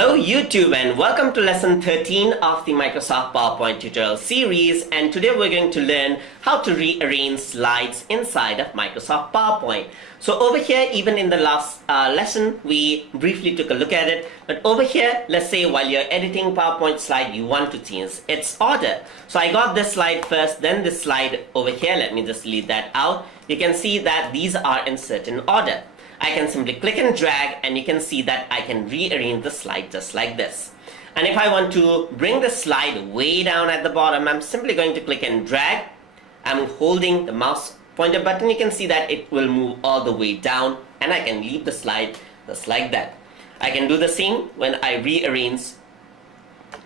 Hello YouTube and welcome to lesson 13 of the Microsoft PowerPoint tutorial series, and today we're going to learn how to rearrange slides inside of Microsoft PowerPoint. So over here, even in the last lesson we briefly took a look at it, but over here, let's say while you're editing PowerPoint slide you want to change its order. So I got this slide first, then this slide over here. Let me just delete that out. You can see that these are in certain order. I can simply click and drag, and you can see that I can rearrange the slide just like this. And if I want to bring the slide way down at the bottom, I'm simply going to click and drag. I'm holding the mouse pointer button. You can see that it will move all the way down, and I can leave the slide just like that. I can do the same when I rearrange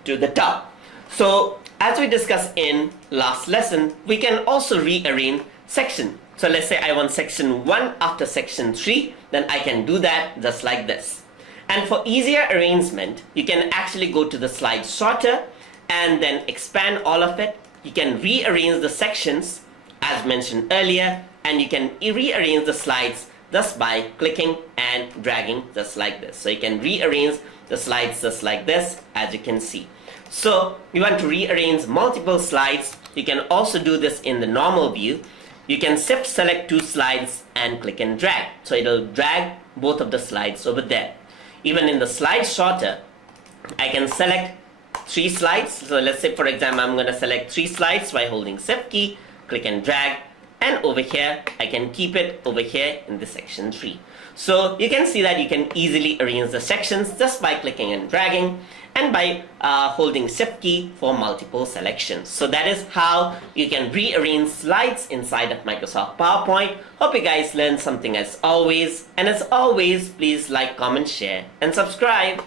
to the top. So as we discussed in last lesson, we can also rearrange section. So let's say I want section 1 after section 3, then I can do that just like this. And for easier arrangement, you can actually go to the slide sorter and then expand all of it. You can rearrange the sections as mentioned earlier, and you can rearrange the slides just by clicking and dragging just like this. So you can rearrange the slides just like this, as you can see. So you want to rearrange multiple slides, you can also do this in the normal view. You can shift select two slides and click and drag. So it'll drag both of the slides over there. Even in the slide sorter, I can select 3 slides. So let's say, for example, I'm going to select 3 slides by holding shift key, click and drag, and over here I can keep it over here in the section 3. So you can see that you can easily arrange the sections just by clicking and dragging, and by holding shift key for multiple selections. So that is how you can rearrange slides inside of Microsoft PowerPoint. Hope you guys learned something as always, and as always, please like, comment, share, and subscribe.